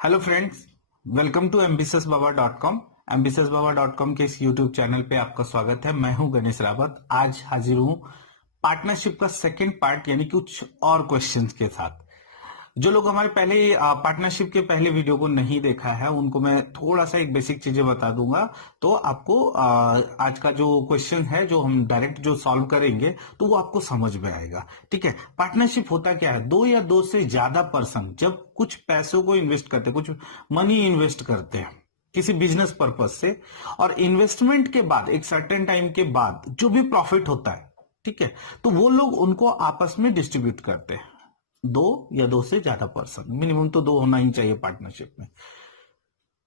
Hello friends, welcome to ambitiousbaba.com। ambitiousbaba.com के इस YouTube channel पे आपका स्वागत है। मैं हूं गणेश रावत। आज हाजिर हूं पार्टनरशिप का सेकंड पार्ट यानी कुछ और क्वेश्चंस के साथ। जो लोग हमारे पहले पार्टनरशिप के पहले वीडियो को नहीं देखा है उनको मैं थोड़ा सा एक बेसिक चीजें बता दूंगा, तो आपको आज का जो क्वेश्चन है जो हम डायरेक्ट जो सॉल्व करेंगे तो वो आपको समझ में आएगा। ठीक है, पार्टनरशिप होता क्या है? दो या दो से ज्यादा पर्सन जब कुछ पैसों को इन्वेस्ट करते हैं, कुछ मनी इन्वेस्ट करते हैं किसी बिजनेस पर्पज से, और इन्वेस्टमेंट के बाद एक सर्टेन टाइम के बाद जो भी प्रॉफिट होता है, ठीक है, तो वो लोग उनको आपस में डिस्ट्रीब्यूट करते हैं। दो या दो से ज्यादा पर्सन, मिनिमम तो दो होना ही चाहिए पार्टनरशिप में।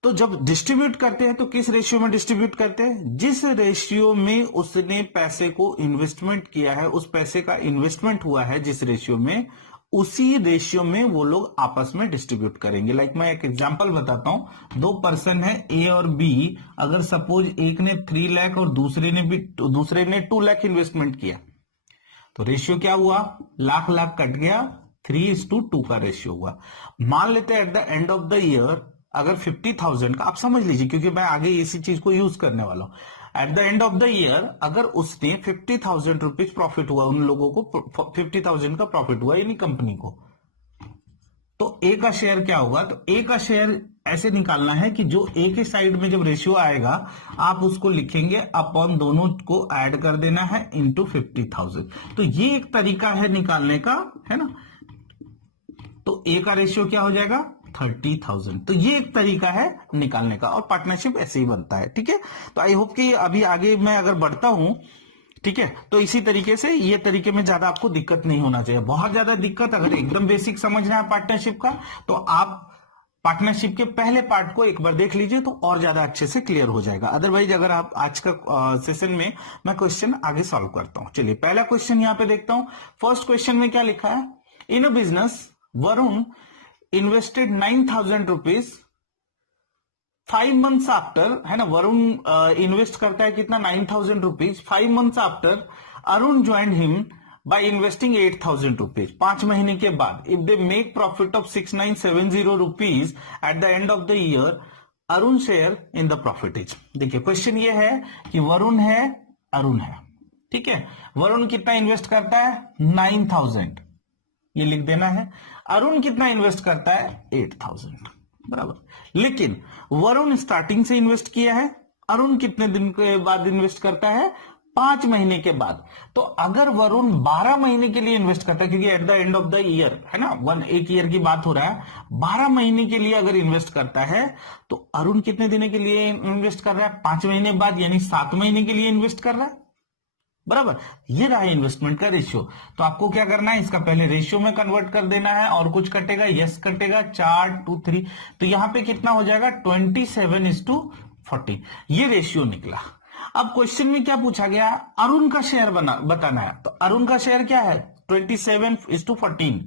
तो जब डिस्ट्रीब्यूट करते हैं तो किस रेशियो में डिस्ट्रीब्यूट करते हैं? जिस रेशियो में उसने पैसे को इन्वेस्टमेंट किया है, उस पैसे का इन्वेस्टमेंट हुआ है जिस रेशियो में, उसी रेशियो में वो लोग आपस में डिस्ट्रीब्यूट करेंगे। लाइक मैं एक एग्जांपल बताता हूं। दो पर्सन है ए और बी, अगर सपोज एक ने 3 लाख और दूसरे ने 2 लाख इन्वेस्टमेंट किया, तो रेशियो क्या हुआ? लाख लाख कट गया, 3:2 का रेशियो हुआ। मान लेते हैं eight the end of the year अगर 50,000 का, आप समझ लीजिए क्योंकि मैं आगे इसी चीज को यूज करने वाला हूं। Eight the end of the year अगर उसने 50,000 रुपीज प्रॉफिट हुआ, उन लोगों को 50,000 का प्रॉफिट हुआ यानी कंपनी को, तो ए का शेयर क्या होगा? तो ए का शेयर ऐसे निकालना है कि जो ए के साइड में जब रेशियो आएगा आप उसको लिखेंगे अपॉन दोनों को ऐड कर देना है इंटू 50,000। तो ये एक तरीका है निकालने का, है ना। तो ए का रेशियो क्या हो जाएगा? 30,000। तो ये एक तरीका है निकालने का, और पार्टनरशिप ऐसे ही बनता है। ठीक है, तो आई होप कि अभी आगे मैं अगर बढ़ता हूं, ठीक है, तो इसी तरीके से ये तरीके में ज्यादा आपको दिक्कत नहीं होना चाहिए। बहुत ज्यादा दिक्कत अगर एकदम बेसिक समझना है पार्टनरशिप का, तो आप पार्टनरशिप के पहले पार्ट को एक बार देख लीजिए तो और ज्यादा अच्छे से क्लियर हो जाएगा। अदरवाइज अगर आप आज का सेशन में मैं क्वेश्चन आगे सॉल्व करता हूं। चलिए पहला क्वेश्चन यहां पे देखता हूं। फर्स्ट क्वेश्चन में क्या लिखा है? In a business Varun invested 9,000 rupees 5 months after, है ना। वरुण इन्वेस्ट करता है कितना? 9,000 rupees 5 months after Arun join him by investing 8,000 rupees. 5 महीने के बाद if they make profit of 6,970 rupees at the end of the year, Arun share in the profit is. देखिए question ये है कि वरुण है, अरुण है, ठीक है। वरुण कितना इन्वेस्ट करता है? 9,000, ये लिख देना है। अरुण कितना इन्वेस्ट करता है? 8,000, बराबर। लेकिन वरुण स्टार्टिंग से इन्वेस्ट किया है, अरुण कितने दिन के बाद इन्वेस्ट करता है? 5 महीने के बाद। तो अगर वरुण 12 महीने के लिए इन्वेस्ट करता है, क्योंकि eight the end of the year, है ना, एक ईयर की बात हो रहा है, 12 महीने के लिए अगर इन्वेस्ट करता है, तो अरुण कितने दिन के लिए इन्वेस्ट कर रहा है? 5 महीने बाद, यानी 7 महीने के लिए इन्वेस्ट कर रहा है, बराबर। ये रहा इन्वेस्टमेंट का रेशियो। तो आपको क्या करना है? इसका पहले रेशियो में कन्वर्ट कर देना है, और कुछ कटेगा, यस कटेगा, 4, 2, 3, तो यहां पे कितना हो जाएगा? 27:40। ये रेशियो निकला। अब क्वेश्चन में क्या पूछा गया? अरुण का शेयर बताना है। तो अरुण का शेयर क्या है? 27:14।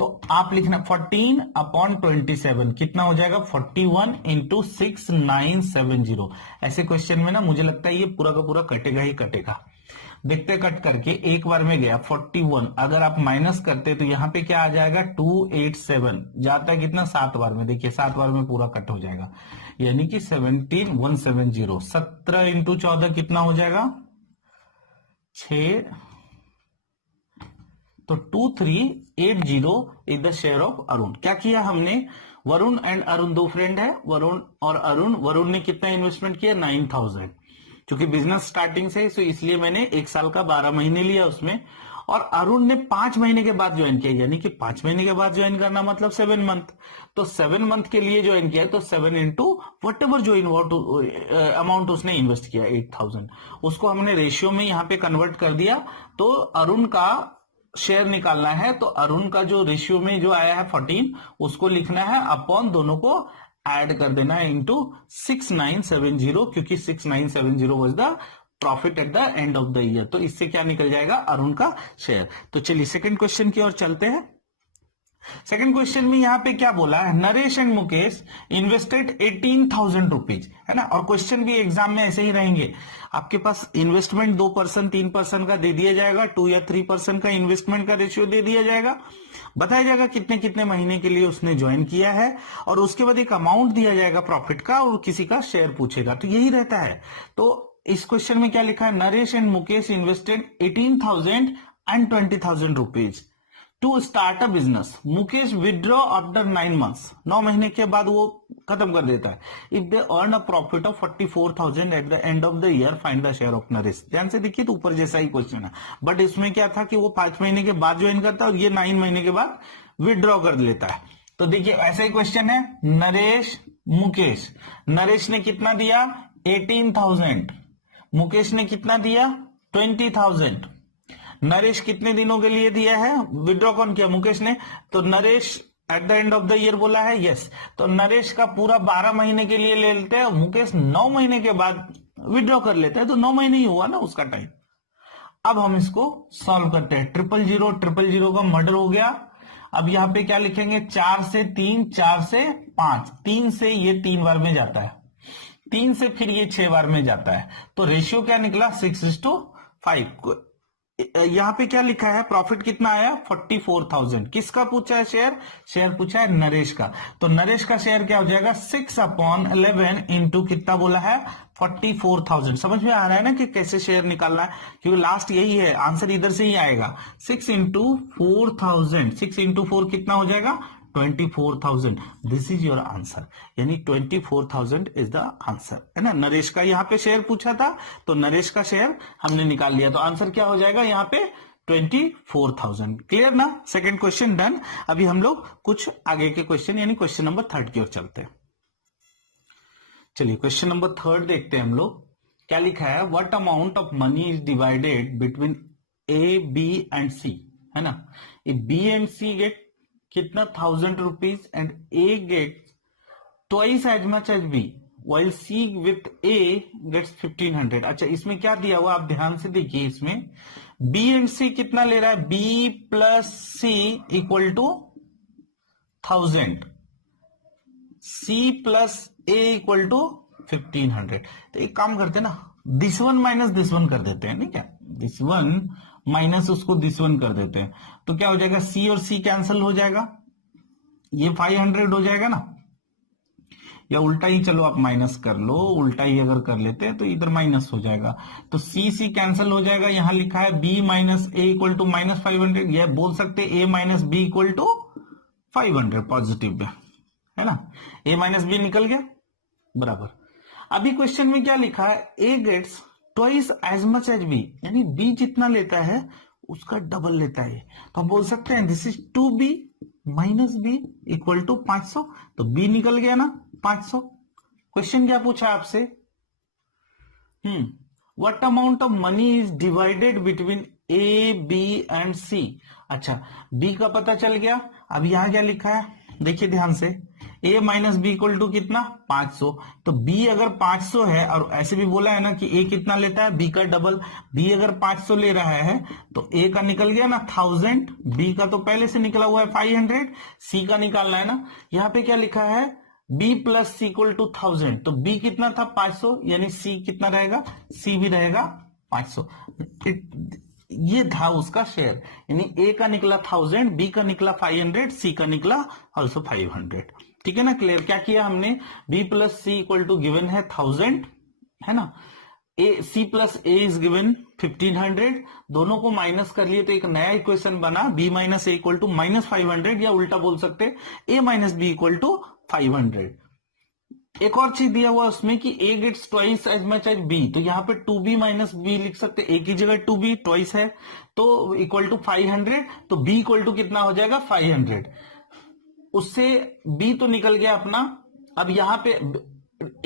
तो आप लिखना 14/27 कितना हो जाएगा? 41 इंटू 6,970। ऐसे क्वेश्चन में ना मुझे लगता है ये पूरा का पूरा कटेगा ही कटेगा। देखते कट करके एक बार में गया 41, अगर आप माइनस करते तो यहां पे क्या आ जाएगा? 287 जाता है कितना? 7 बार में। देखिए 7 बार में पूरा कट हो जाएगा, यानी कि 17,170। 17 इंटू 14 कितना हो जाएगा? 6। तो 2380 is the share of Arun. क्या किया हमने? वरुण एंड अरुण दो फ्रेंड है, वरुण और अरुण। वरुण ने कितना इन्वेस्टमेंट किया? 9,000। क्योंकि बिजनेस स्टार्टिंग से, तो इसलिए मैंने 1 साल का 12 महीने लिया उसमें, और अरुण ने 5 महीने के बाद ज्वाइन किया, यानी कि 5 महीने के बाद ज्वाइन करना मतलब 7 मंथ। तो 7 मंथ के लिए ज्वाइन किया, तो 7 इंटू वट एवर जो अमाउंट उसने इन्वेस्ट किया 8,000, उसको हमने रेशियो में यहां पे कन्वर्ट कर दिया। तो अरुण का शेयर निकालना है, तो अरुण का जो रेशियो में जो आया है 14, उसको लिखना है अपॉन दोनों को ऐड कर देना है इंटू 6,970, क्योंकि 6,970 was the profit eight the end of the year. तो इससे क्या निकल जाएगा? अरुण का शेयर। तो चलिए सेकंड क्वेश्चन की ओर चलते हैं। सेकंड क्वेश्चन में यहां पे क्या बोला है? Naresh and Mukesh invested 18,000 rupees, है ना। और क्वेश्चन भी एग्जाम में ऐसे ही रहेंगे। आपके पास इन्वेस्टमेंट 2%, 3% का दे दिया जाएगा, 2 या 3% का इन्वेस्टमेंट का रेशियो दे दिया जाएगा। बताया जाएगा कितने कितने महीने के लिए उसने ज्वाइन किया है, और उसके बाद एक अमाउंट दिया जाएगा प्रॉफिट का, और किसी का शेयर पूछेगा। तो यही रहता है। तो इस क्वेश्चन में क्या लिखा है, Naresh and Mukesh invested 18,000 and 20,000 rupees to start a business. Mukesh withdraw after 9 months, 9 महीने के बाद वो खत्म कर देता है। If they earn a profit of 44,000 eight the end of the year, find the share of Naresh. ध्यान से देखिए, तो ऊपर जैसा ही क्वेश्चन है, बट इसमें क्या था कि वो 5 महीने के बाद ज्वाइन करता है और ये 9 महीने के बाद विदड्रॉ कर लेता है। तो देखिए ऐसा ही क्वेश्चन है, नरेश मुकेश, नरेश ने कितना दिया 18,000, मुकेश ने कितना दिया 20,000। नरेश कितने दिनों के लिए दिया है, विड्रॉ कौन किया, मुकेश ने। तो Naresh eight the end of the year बोला है, यस। तो नरेश का पूरा 12 महीने के लिए ले लेते हैं, मुकेश 9 महीने के बाद विड्रॉ कर लेते हैं, तो 9 महीने ही हुआ ना उसका टाइम। अब हम इसको सॉल्व करते हैं। 000 का मर्डर हो गया। अब यहां पे क्या लिखेंगे, 4 से 3, 4 से 5, 3 से ये 3 बार में जाता है, 3 से फिर ये 6 बार में जाता है। तो रेशियो क्या निकला 6:5। यहां पे क्या लिखा है, प्रॉफिट कितना आया 44,000। किसका पूछा है शेयर, शेयर पूछा है नरेश का। तो नरेश का शेयर क्या हो जाएगा 6/11 इंटू कितना बोला है 44,000। समझ में आ रहा है ना कि कैसे शेयर निकालना है, क्योंकि लास्ट यही है, आंसर इधर से ही आएगा। 6 इंटू 4,000, 6 इंटू 4 कितना हो जाएगा 24,000। दिस इज योर आंसर, यानी 24,000 इज द आंसर, है ना। नरेश का यहाँ पे शेयर पूछा था, तो नरेश का शेयर हमने निकाल लिया, तो आंसर क्या हो जाएगा यहाँ पे 24,000। क्लियर ना, सेकंड क्वेश्चन डन। अभी हम लोग कुछ आगे के क्वेश्चन यानी क्वेश्चन नंबर 3 की ओर चलते हैं। चलिए क्वेश्चन नंबर 3 देखते हैं हम लोग। क्या लिखा है, what amount of money is divided between A B and C, है ना। बी एंड सी गेट कितना 1,000 rupees and A get twice as much as B, while C with A gets 1,500। अच्छा, इसमें क्या दिया हुआ आप ध्यान से देखिए, इसमें बी एंड सी कितना ले रहा है, B plus C equal to 1,000, C plus A equal to 1,500। तो एक काम करते हैं ना, this one minus this one कर देते हैं, नहीं क्या, दिस वन माइनस उसको दिस वन कर देते हैं। तो क्या हो जाएगा, सी और सी कैंसिल हो जाएगा, ये 500 हो जाएगा ना, या उल्टा ही चलो आप माइनस कर लो, उल्टा ही अगर कर लेते हैं तो इधर माइनस हो जाएगा। तो सी सी कैंसिल हो जाएगा, यहां लिखा है B minus A equal to minus 500, यह बोल सकते A minus B equal to 500 positive में, है ना। ए माइनस बी निकल गया बराबर। अभी क्वेश्चन में क्या लिखा है, A gets twice as much as B, यानी बी जितना लेता है उसका डबल लेता है। तो हम बोल सकते हैं this is 2b minus B equal to 500। तो बी निकल गया ना 500। क्वेश्चन क्या पूछा आपसे, what amount of money is divided between A B and C. अच्छा, बी का पता चल गया। अब यहां क्या लिखा है देखिए ध्यान से, a minus B equal to कितना 500। तो b अगर 500 है, और ऐसे भी बोला है ना कि a कितना लेता है b का डबल, b अगर 500 ले रहा है तो a का निकल गया ना 1,000, b का तो पहले से निकला हुआ है 500, c का निकालना है ना। यहाँ पे क्या लिखा है b plus C equal to 1,000, तो b कितना था 500, यानी c कितना रहेगा, c भी रहेगा 500। ये था उसका शेयर, यानी ए का निकला 1,000, बी का निकला 500, सी का निकला ऑल्सो 500। ठीक है ना, क्लियर। क्या किया हमने, B plus C equal to given है 1,000, है ना, A C plus A is given 1,500, दोनों को माइनस कर लिए तो एक नया इक्वेशन बना, B minus A equal to minus 500, या उल्टा बोल सकते A minus B equal to 500। एक और चीज दिया हुआ उसमें कि a gets twice as much as b, तो यहाँ पे 2b माइनस बी लिख सकते, a की जगह 2b, ट्वाइस है तो इक्वल टू 500, तो b इक्वल टू कितना हो जाएगा 500। उससे b तो निकल गया अपना। अब यहाँ पे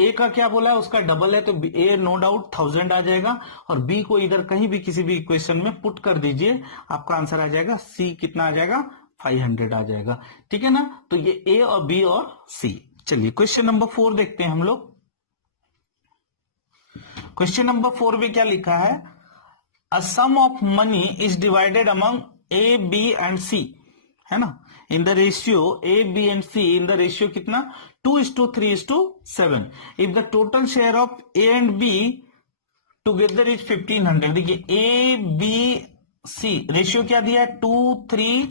a का क्या बोला है, उसका डबल है, तो a नो डाउट 1,000 आ जाएगा, और b को इधर कहीं भी किसी भी इक्वेशन में पुट कर दीजिए, आपका आंसर आ जाएगा c कितना आ जाएगा 500 आ जाएगा। ठीक है ना, तो ये a और b और c। चलिए क्वेश्चन नंबर 4 देखते हैं हम लोग। क्वेश्चन नंबर 4 में क्या लिखा है, a sum of money is divided among A B and C, है ना, in the ratio A B and C, in the ratio कितना 2:3:7। If the total share of A and B together is 1,500। देखिए A B C ratio क्या दिया है 2:3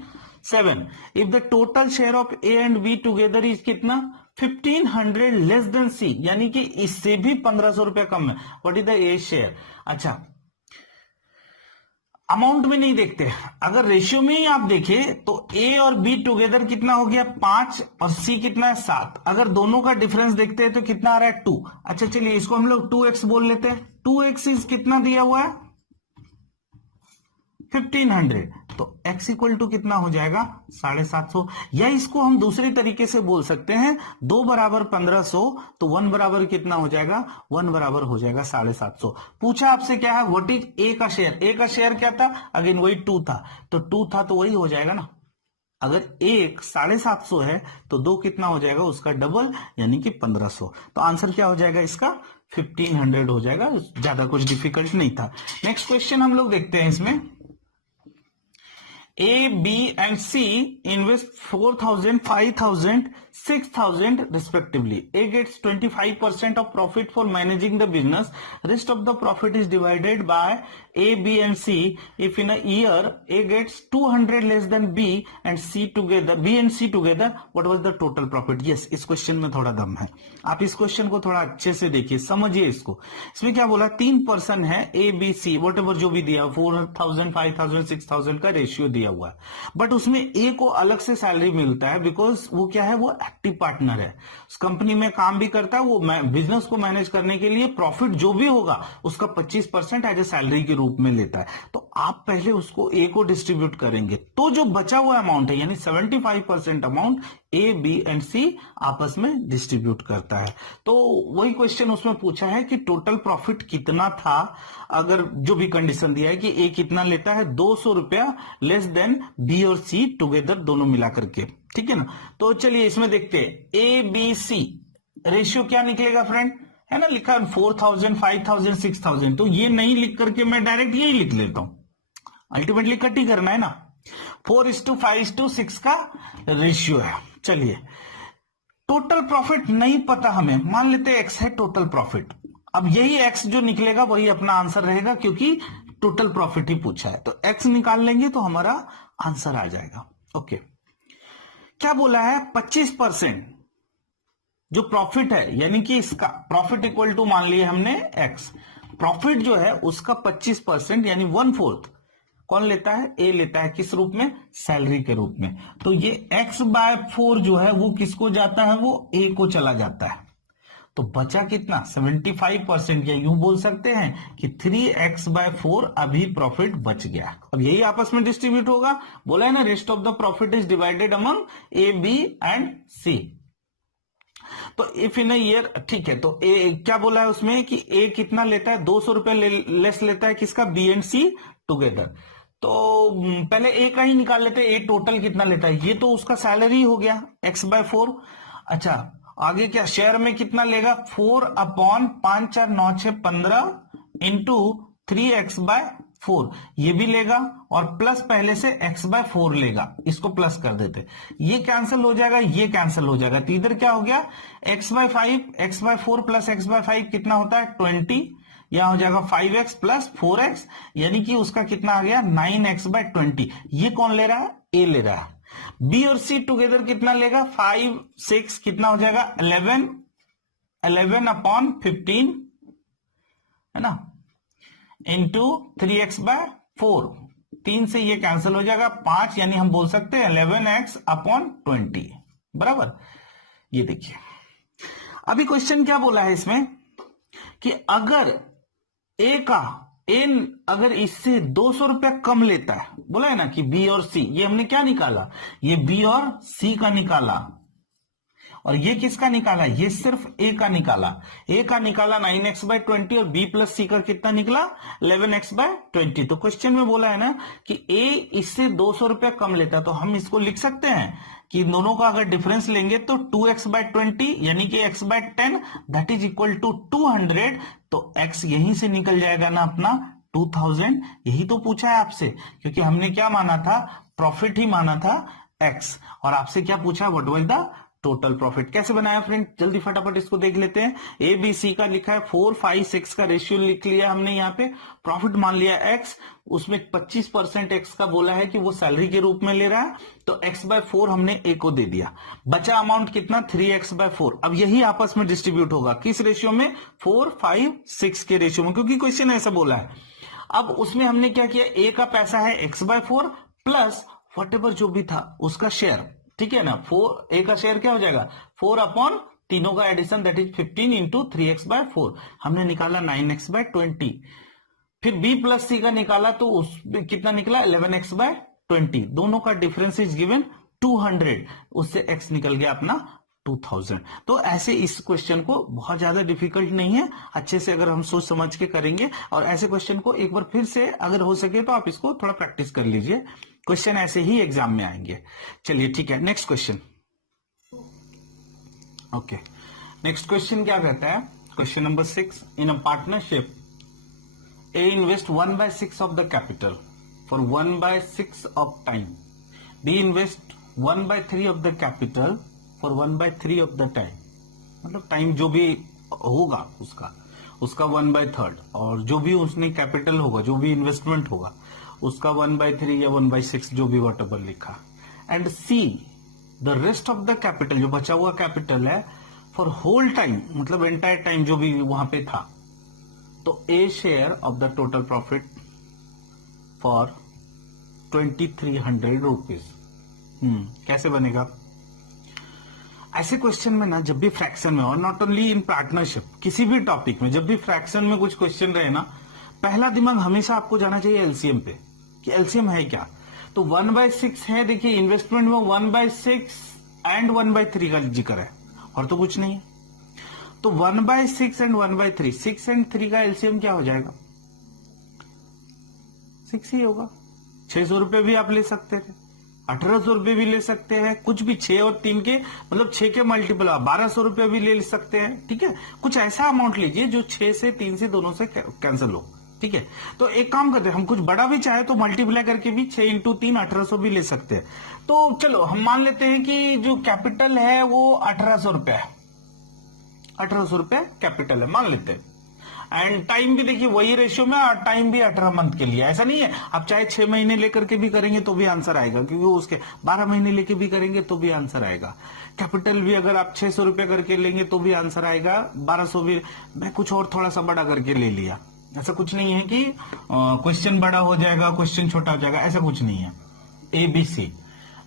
7. If the total share of A and B together is कितना 1500 less than सी, यानी कि इससे भी 1500 रुपया कम है. What is the A share. अच्छा, अमाउंट में नहीं देखते, अगर रेशियो में ही आप देखें तो ए और बी टुगेदर कितना हो गया 5 और सी कितना है 7. अगर दोनों का डिफरेंस देखते हैं तो कितना आ रहा है 2. अच्छा चलिए इसको हम लोग 2x बोल लेते हैं. 2x इज कितना दिया हुआ है 1500, तो x इक्वल टू कितना हो जाएगा 750. या इसको हम दूसरे तरीके से बोल सकते हैं 2 बराबर 1500, तो 1 बराबर कितना हो जाएगा 1 बराबर हो जाएगा 750. पूछा आपसे क्या है व्हाट इज ए का शेयर. ए का शेयर क्या था, अगेन वही 2 था, तो 2 था तो वही हो जाएगा ना. अगर 1 750 है तो 2 कितना हो जाएगा उसका डबल, यानी कि 1500. तो आंसर क्या हो जाएगा इसका 1500 हो जाएगा. ज्यादा कुछ डिफिकल्ट नहीं था. नेक्स्ट क्वेश्चन हम लोग देखते हैं. इसमें A, B and C invest 4,000, 5,000, 6,000 respectively. A gets 25% of profit for managing the business. Rest of the profit is divided by A, B and C. If in a year A gets 200 less than B and C together, B and C together, what was the total profit? Yes, इस question में थोड़ा दम है. आप इस question को थोड़ा अच्छे से देखिए, समझिए इसको. इसमें क्या बोला, 3 पर्सन है A, B, C, what ever जो भी दिया 4,000, 5,000, 6,000 का रेशियो दिया हुआ है. बट उसमें ए को अलग से सैलरी मिलता है, बिकॉज वो क्या है, वो एक्टिव पार्टनर है, उस कंपनी में काम भी करता है, वो बिजनेस को मैनेज करने के लिए प्रॉफिट जो भी होगा उसका 25% एज ए सैलरी के रूप में लेता है. तो आप पहले उसको ए को डिस्ट्रीब्यूट करेंगे, तो जो बचा हुआ अमाउंट है यानी 75% अमाउंट ए, बी एंड सी आपस में डिस्ट्रीब्यूट करता है. तो वही क्वेश्चन उसमें पूछा है कि टोटल प्रॉफिट कितना था, अगर जो भी कंडीशन दिया है कि ए कितना लेता है 200 रुपया लेस देन बी और सी टुगेदर, दोनों मिला करके. ठीक है ना. तो चलिए इसमें देखते हैं ए, बी, सी रेशियो क्या निकलेगा फ्रेंड, है ना, लिखा 4,000, 5,000, 6,000. तो ये नहीं लिख करके मैं डायरेक्ट यही लिख लेता हूं, अल्टीमेटली कट ही करना है ना. 4:5:6 का रेशियो है. चलिए टोटल प्रॉफिट नहीं पता हमें, मान लेते हैं एक्स है टोटल प्रॉफिट. अब यही एक्स जो निकलेगा वही अपना आंसर रहेगा, क्योंकि टोटल प्रॉफिट ही पूछा है. तो एक्स निकाल लेंगे तो हमारा आंसर आ जाएगा. ओके, क्या बोला है 25% जो प्रॉफिट है, यानी कि इसका प्रॉफिट इक्वल टू मान लिया हमने एक्स, प्रॉफिट जो है उसका 25% यानी 1/4 कौन लेता है, ए लेता है. किस रूप में, सैलरी के रूप में. तो ये x/4 जो है वो किसको जाता है, वो ए को चला जाता है. तो बचा कितना 75%, या यूं बोल सकते हैं कि 3x/4 अभी प्रॉफिट बच गया. अब यही आपस में डिस्ट्रीब्यूट होगा, बोला है ना rest of the profit is divided among A, B and C. तो इफ इन अ ईयर, ठीक है, तो ए क्या बोला है उसमें कि ए कितना लेता है 200 रुपए लेस लेता है किसका, बी एंड सी टुगेदर. तो पहले ए का ही निकाल लेते हैं, ए टोटल कितना लेता है, ये तो उसका सैलरी हो गया x/4. अच्छा आगे क्या, शेयर में कितना लेगा 4/5, 4, 9, 6, 15 इंटू 3x/4 ये भी लेगा, और प्लस पहले से x/4 लेगा, इसको प्लस कर देते, ये कैंसिल हो जाएगा, ये कैंसिल हो जाएगा. तो इधर क्या हो गया x/5, x/4 प्लस x/5 कितना होता है 20, यहां हो जाएगा 5x प्लस 4x, यानी कि उसका कितना आ गया 9x/20. ये कौन ले रहा है, ए ले रहा है. बी और सी टुगेदर कितना लेगा 5, 6 कितना हो जाएगा 11/15 है ना, इंटू 3x/4, 3 से ये कैंसिल हो जाएगा 5, यानी हम बोल सकते हैं 11x/20 बराबर. ये देखिए अभी क्वेश्चन क्या बोला है इसमें कि अगर ए अगर इससे 200 रुपया कम लेता है, बोला है ना कि बी और सी, ये हमने क्या निकाला, ये बी और सी का निकाला, और ये किसका निकाला, ये सिर्फ ए का निकाला. ए का निकाला 9x/20 और बी प्लस सी का कितना निकला 11x/20. तो क्वेश्चन में बोला है ना कि ए इससे 200 रुपया कम लेता है, तो हम इसको लिख सकते हैं कि दोनों का अगर डिफरेंस लेंगे तो 2x/20 यानी कि x/10 that is equal to 200. तो x यहीं से निकल जाएगा ना अपना 2000. यही तो पूछा है आपसे, क्योंकि हमने क्या माना था, प्रॉफिट ही माना था x, और आपसे क्या पूछा what was the total profit. कैसे बनाया फ्रेंड, जल्दी फटाफट इसको देख लेते हैं। ए बी सी का लिखा है 4, 5, 6 का रेशियो लिख लिया हमने यहाँ पे। प्रॉफिट मान लिया एक्स, उसमें 25% एक्स का बोला है कि वो सैलरी के रूप में ले रहा है, तो x/4 हमने ए को दे दिया। बचा अमाउंट कितना, 3x/4। अब यही आपस में डिस्ट्रीब्यूट होगा किस रेशियो में, 4, 5, 6 के रेशियो में, क्योंकि क्वेश्चन ऐसा बोला है। अब उसमें हमने क्या किया, ए का पैसा है x/4 प्लस वॉटेवर जो भी था उसका शेयर, ठीक है ना। 4 ए का शेयर क्या हो जाएगा, 4 अपॉन तीनों का addition, that is 15 into 3x/4। हमने निकाला 9x/20। फिर बी प्लस सी का निकाला तो उसमें कितना निकला, 11x/20। दोनों का डिफरेंस इज गिवन 200, उससे x निकल गया अपना 2000। तो ऐसे इस क्वेश्चन को बहुत ज्यादा डिफिकल्ट नहीं है, अच्छे से अगर हम सोच समझ के करेंगे। और ऐसे क्वेश्चन को एक बार फिर से अगर हो सके तो आप इसको थोड़ा प्रैक्टिस कर लीजिए, क्वेश्चन ऐसे ही एग्जाम में आएंगे। चलिए ठीक है, next question. Okay, next question क्या कहता है, question number 6। In a partnership A invest 1/6 of the capital for 1/6 of time. B invest 1/3 of the capital for 1/3 of the time. मतलब टाइम जो भी होगा उसका 1/3, और जो भी उसने कैपिटल होगा, जो भी इन्वेस्टमेंट होगा उसका 1/3 या 1/6 जो भी वॉटेवर लिखा। And C the rest of the capital, जो बचा हुआ कैपिटल है, फॉर होल टाइम, मतलब एंटायर टाइम जो भी वहां पे था, तो A share of the total profit for 2300 rupees. कैसे बनेगा ऐसे क्वेश्चन में ना, जब भी फ्रैक्शन में, और नॉट ओनली इन पार्टनरशिप, किसी भी टॉपिक में जब भी फ्रैक्शन में कुछ क्वेश्चन रहे ना, पहला दिमाग हमेशा आपको जाना चाहिए एलसीएम पे, कि एलसीएम है क्या। तो 1/6 है, देखिए इन्वेस्टमेंट में 1/6 एंड 1/3 का जिक्र है, और तो कुछ नहीं है। तो 1/6 एंड 1/3, 6 एंड 3 का एलसीएम क्या हो जाएगा, 6 ही होगा। 600 रुपए भी आप ले सकते थे, 1800 रुपए भी ले सकते हैं, कुछ भी 6 और 3 के, मतलब 6 के मल्टीपल 1200 रुपए भी ले सकते हैं, ठीक है। कुछ ऐसा अमाउंट लीजिए जो 6 से 3 से दोनों से कैंसिल हो, ठीक है। तो एक काम करते हैं, हम कुछ बड़ा भी चाहे तो मल्टीप्लाई करके भी 6 × 3 1800 भी ले सकते हैं। तो चलो हम मान लेते हैं कि जो कैपिटल है वो 1800 रुपए है, 1800 रुपए कैपिटल है मान लेते हैं। एंड टाइम भी देखिए वही रेशियो में, और टाइम भी 18 मंथ के लिए। ऐसा नहीं है आप चाहे 6 महीने लेकर के भी करेंगे तो भी आंसर आएगा, क्योंकि उसके 12 महीने लेके भी करेंगे तो भी आंसर आएगा। कैपिटल भी अगर आप 600 रुपए करके लेंगे तो भी आंसर आएगा, 1200 भी। मैं कुछ और थोड़ा सा बड़ा करके ले लिया, ऐसा कुछ नहीं है कि क्वेश्चन बड़ा हो जाएगा क्वेश्चन छोटा हो जाएगा, ऐसा कुछ नहीं है। ABC,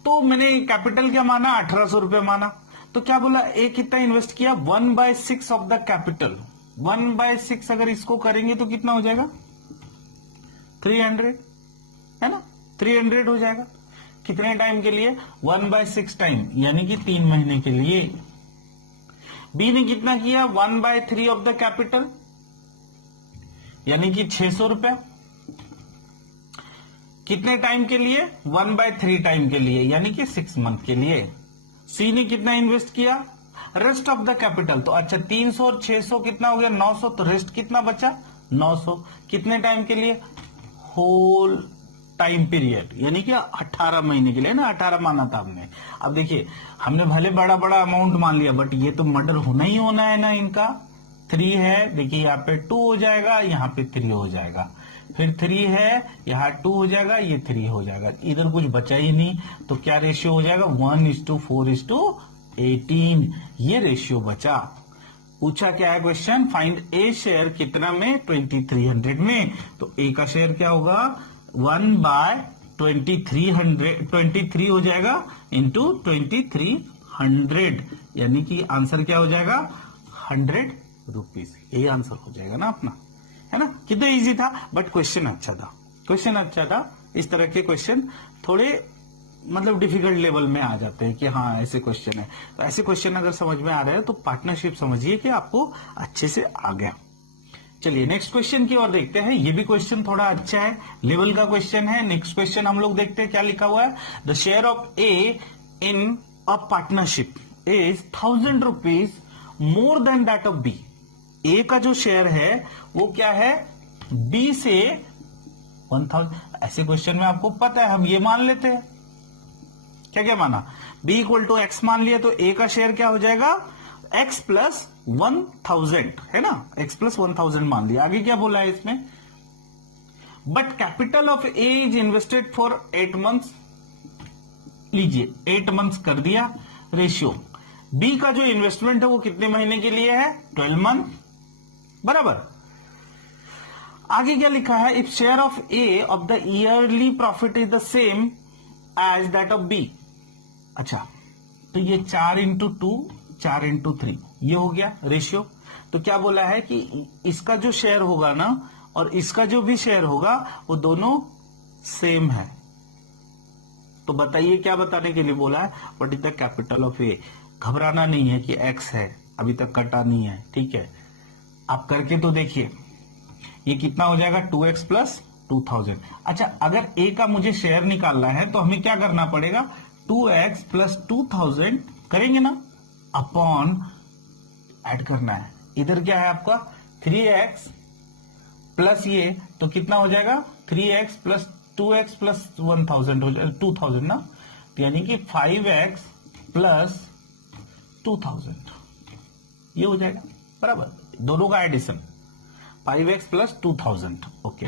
तो मैंने कैपिटल क्या माना, 1800 रुपए माना। तो क्या बोला, ए कितना इन्वेस्ट किया, 1/6 ऑफ द कैपिटल। 1/6 अगर इसको करेंगे तो कितना हो जाएगा, 300, है ना, 300 हो जाएगा। कितने टाइम के लिए, 1/6 टाइम, यानी कि 3 महीने के लिए। बी ने कितना किया, 1/3 ऑफ द कैपिटल, यानी कि 600 रुपए। कितने टाइम के लिए, 1/3 टाइम के लिए, यानी कि 6 मंथ के लिए। सी ने कितना इन्वेस्ट किया, रेस्ट ऑफ द कैपिटल, तो अच्छा 300 और 600 कितना हो गया, 900, तो रेस्ट कितना बचा, 900। कितने टाइम के लिए, होल टाइम पीरियड, यानी कि 18 महीने के लिए ना, 18 माना था हमने। अब देखिए हमने भले बड़ा बड़ा अमाउंट मान लिया, बट ये तो मर्डर होना ही होना है ना इनका। 3 है, देखिए यहाँ पे 2 हो जाएगा, यहाँ पे 3 हो जाएगा, फिर 3 है, यहाँ 2 हो जाएगा, ये 3 हो जाएगा, इधर कुछ बचा ही नहीं। तो क्या रेशियो हो जाएगा, 1:4:18, ये रेशियो बचा। पूछा क्या है क्वेश्चन, फाइंड ए शेयर कितना में, 2300 में। तो ए का शेयर क्या होगा, 1/23 हो जाएगा इंटू 2300, यानी कि आंसर क्या हो जाएगा, 100 रुपीज। यही आंसर हो जाएगा ना अपना, है ना। कितना इजी था, बट क्वेश्चन अच्छा था, क्वेश्चन अच्छा था। इस तरह के क्वेश्चन थोड़े मतलब डिफिकल्ट लेवल में आ जाते हैं कि हाँ ऐसे क्वेश्चन है। तो ऐसे क्वेश्चन अगर समझ में आ रहे हैं तो पार्टनरशिप समझिए कि आपको अच्छे से आ गया। चलिए नेक्स्ट क्वेश्चन की ओर देखते हैं। ये भी क्वेश्चन थोड़ा अच्छा है, लेवल का क्वेश्चन है। नेक्स्ट क्वेश्चन हम लोग देखते हैं क्या लिखा हुआ है। The share of A in a partnership is 1000 rupees more than that of B. A का जो शेयर है वो क्या है, बी से 1000। ऐसे क्वेश्चन में आपको पता है हम ये मान लेते हैं, क्या क्या माना, बी इक्वल टू एक्स मान लिया तो ए का शेयर क्या हो जाएगा, एक्स प्लस 1000 है ना, एक्स प्लस 1000 मान लिया। आगे क्या बोला है इसमें, but capital of A is invested for 8 months, लीजिए 8 मंथ्स कर दिया। रेशियो बी का जो इन्वेस्टमेंट है वो कितने महीने के लिए है, 12 मंथ, बराबर। आगे क्या लिखा है, if share of A of the yearly profit is the same as that of B. अच्छा, तो ये 4 इंटू 2 4 इंटू 3 ये हो गया रेशियो। तो क्या बोला है कि इसका जो शेयर होगा ना और इसका जो भी शेयर होगा वो दोनों सेम है। तो बताइए क्या बताने के लिए बोला है, what is the capital of A. घबराना नहीं है कि एक्स है, अभी तक कटा नहीं है, ठीक है। आप करके तो देखिए, ये कितना हो जाएगा, 2x प्लस 2000। अच्छा, अगर ए का मुझे शेयर निकालना है तो हमें क्या करना पड़ेगा, 2x प्लस 2000 करेंगे ना, अपॉन ऐड करना है। इधर क्या है आपका 3x प्लस ये, तो कितना हो जाएगा 3x प्लस 2x प्लस 1000 हो जाएगा 2000 ना, तो यानी कि 5x प्लस 2000 ये हो जाएगा, बराबर। दोनों का एडिशन 5x प्लस 2000, ओके।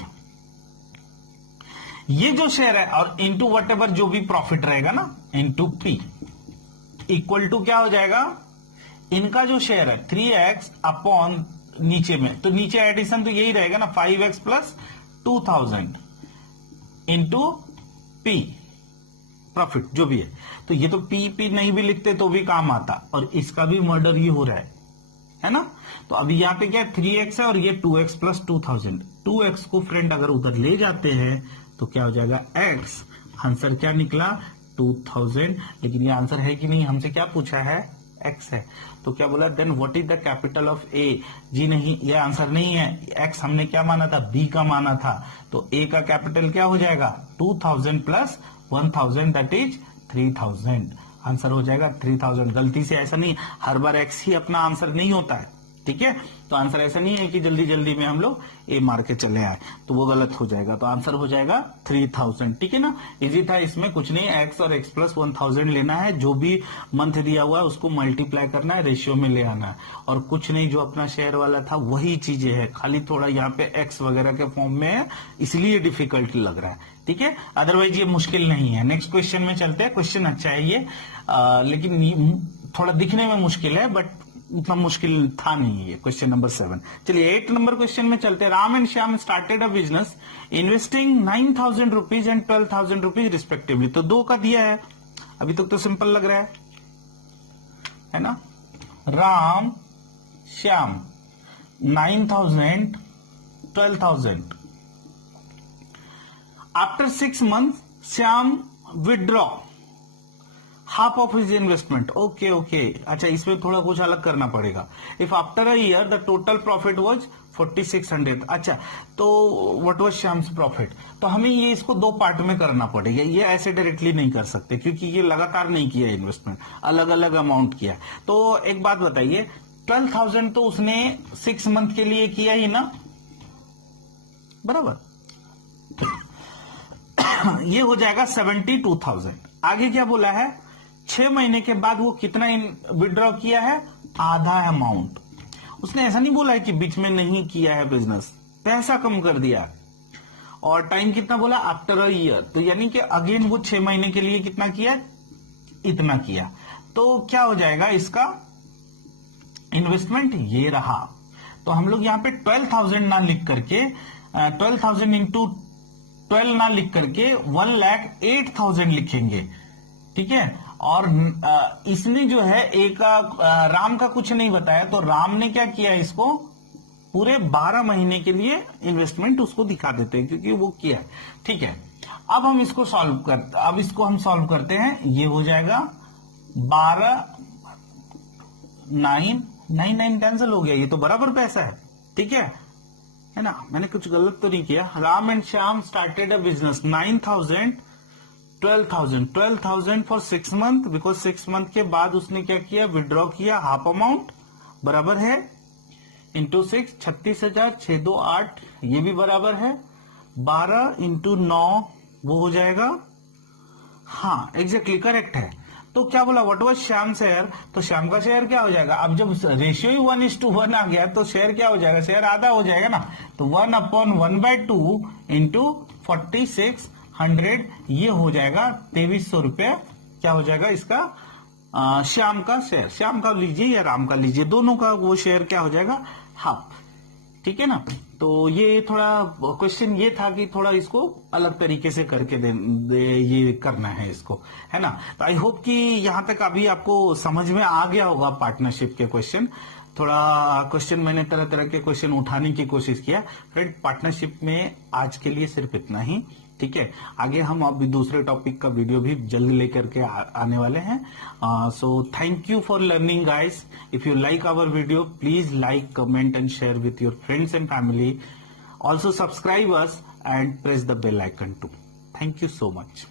ये जो शेयर है और इंटू वट एवर जो भी प्रॉफिट रहेगा ना, इंटू पी इक्वल टू क्या हो जाएगा, इनका जो शेयर है 3x अपॉन नीचे में, तो नीचे एडिशन तो यही रहेगा ना, 5x plus 2000 into P profit जो भी है। तो ये तो पी नहीं भी लिखते तो भी काम आता, और इसका भी मर्डर ही हो रहा है ना। तो अभी यहाँ पे क्या है, 3x है और ये 2x प्लस 2000। 2x को फ्रेंड अगर उधर ले जाते हैं तो क्या हो जाएगा x, आंसर क्या निकला 2000। लेकिन ये आंसर है कि नहीं, हमसे क्या पूछा है, x है। तो क्या बोला, then what is the capital of A. जी नहीं, ये आंसर नहीं है, x हमने क्या माना था, b का माना था। तो a का कैपिटल क्या हो जाएगा 2000 प्लस 1000 दैट इज 3000। आंसर हो जाएगा 3000। गलती से ऐसा नहीं, हर बार x ही अपना आंसर नहीं होता है, ठीक है। तो आंसर ऐसा नहीं है कि जल्दी जल्दी में हम लोग ए मार के चले आए, तो वो गलत हो जाएगा। तो आंसर हो जाएगा 3000, ठीक है ना। इजी था, इसमें कुछ नहीं, x और x प्लस 1000 लेना है, जो भी मंथ दिया हुआ है उसको मल्टीप्लाई करना है, रेशियो में ले आना है, और कुछ नहीं, जो अपना शेयर वाला था वही चीजें है, खाली थोड़ा यहाँ पे x वगैरह के फॉर्म में है, इसलिए डिफिकल्ट लग रहा है, ठीक है। अदरवाइज ये मुश्किल नहीं है। नेक्स्ट क्वेश्चन में चलते हैं। क्वेश्चन अच्छा है ये, लेकिन थोड़ा दिखने में मुश्किल है, बट उतना मुश्किल था नहीं ये। Question number 7। चलिए 8 नंबर क्वेश्चन में चलते हैं। Ram and Shyam started a business investing 9000 rupees and 12,000 rupees respectively. तो 2 का दिया है, अभी तक तो सिंपल लग रहा है ना। Ram Shyam 9000 12,000। After 6 months Shyam withdraw half of his investment. Okay okay, अच्छा इसमें थोड़ा कुछ अलग करना पड़ेगा। If after a year the total profit was 4600। अच्छा, तो व्हाट वाज श्याम्स प्रॉफिट, तो हमें ये इसको 2 पार्ट में करना पड़ेगा। ये ऐसे डायरेक्टली नहीं कर सकते क्योंकि ये लगातार नहीं किया इन्वेस्टमेंट, अलग अलग अमाउंट किया। तो एक बात बताइए, 12,000 तो उसने 6 मंथ के लिए किया ही ना, बराबर। ये हो जाएगा 72,000। आगे क्या बोला है, 6 महीने के बाद वो कितना विड्रॉ किया है, आधा अमाउंट। उसने ऐसा नहीं बोला है कि बीच में नहीं किया है बिजनेस, पैसा कम कर दिया। और टाइम कितना बोला, आफ्टर अ ईयर, तो यानी कि अगेन वो 6 महीने के लिए कितना किया, इतना किया। तो क्या हो जाएगा इसका इन्वेस्टमेंट, ये रहा। तो हम लोग यहाँ पे 12,000 ना लिख करके 12,000 इंटू 12 ना लिख करके 1,08,000 लिखेंगे, ठीक है। और इसने जो है एक राम का कुछ नहीं बताया, तो राम ने क्या किया, इसको पूरे 12 महीने के लिए इन्वेस्टमेंट उसको दिखा देते हैं क्योंकि वो किया है, ठीक है। अब हम इसको सॉल्व करते हैं। ये हो जाएगा 12 9 कैंसिल हो गया, ये तो बराबर पैसा है, ठीक है ना। मैंने कुछ गलत तो नहीं किया। Ram and Shyam started a business 9,000 12,000 for 6 month, because 6 month के बाद उसने क्या किया, विड्रॉ किया हाफ अमाउंट, बराबर है इंटू 6 36,628, ये भी बराबर है 12 इंटू 9 वो हो जाएगा, हाँ एग्जैक्टली करेक्ट है। तो क्या बोला, व्हाट वाज श्याम शेयर, तो श्याम का शेयर क्या हो जाएगा, अब जब रेशियो ही 1:1 आ गया तो शेयर क्या हो जाएगा, शेयर आधा हो जाएगा ना, तो 1/1/2 इंटू 4600 ये हो जाएगा 2300 रुपये, क्या हो जाएगा इसका श्याम का शेयर, श्याम का लीजिए या राम का लीजिए, दोनों का वो शेयर क्या हो जाएगा, हाफ। ठीक है ना। तो ये थोड़ा क्वेश्चन ये था कि थोड़ा इसको अलग तरीके से करके ये करना है इसको, है ना। तो आई होप कि यहां तक अभी आपको समझ में आ गया होगा पार्टनरशिप के क्वेश्चन। थोड़ा क्वेश्चन मैंने तरह तरह के क्वेश्चन उठाने की कोशिश किया। फ्रेंड, पार्टनरशिप में आज के लिए सिर्फ इतना ही। ठीक है, आगे हम अभी दूसरे टॉपिक का वीडियो भी जल्द लेकर के आने वाले हैं। So thank you for learning guys. If you like our video, please like, comment and share with your friends and family. Also subscribe us and press the bell icon too. Thank you so much.